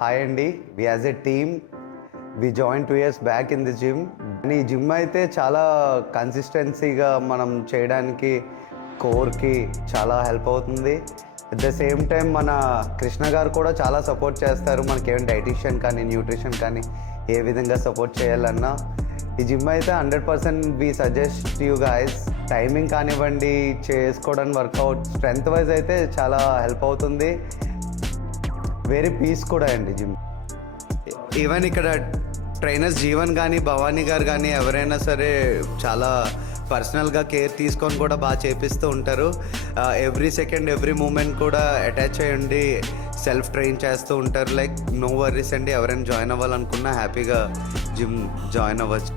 Hi అండి, we as a team we join 2 years back in the gym. ఈ gym అయితే చాలా కన్సిస్టెన్సీగా మనం చేయడానికి కోర్కి చాలా హెల్ప్ అవుతుంది. అట్ ద సేమ్ టైం మన కృష్ణ గారు కూడా చాలా సపోర్ట్ చేస్తారు. మనకేం డైటీషియన్ కానీ న్యూట్రిషన్ కానీ ఏ విధంగా సపోర్ట్ చేయాలన్నా ఈ జిమ్ అయితే 100% we suggest you guys. Timing కానివ్వండి, చేసుకోవడానికి వర్కౌట్ స్ట్రెంగ్త్ వైజ్ అయితే చాలా హెల్ప్ అవుతుంది. వెరీ పీస్ కూడా అండి జిమ్. ఈవెన్ ఇక్కడ ట్రైనర్స్ జీవన్ కానీ భవానీ గారు కానీ ఎవరైనా సరే చాలా పర్సనల్గా కేర్ తీసుకొని కూడా బాగా చేపిస్తూ ఉంటారు. ఎవ్రీ సెకండ్ ఎవ్రీ మూమెంట్ కూడా అటాచ్ అయ్యండి సెల్ఫ్ ట్రైన్ చేస్తూ ఉంటారు. లైక్ నో వర్రీస్ అండి. ఎవరైనా జాయిన్ అవ్వాలనుకున్నా హ్యాపీగా జిమ్ జాయిన్ అవ్వచ్చు.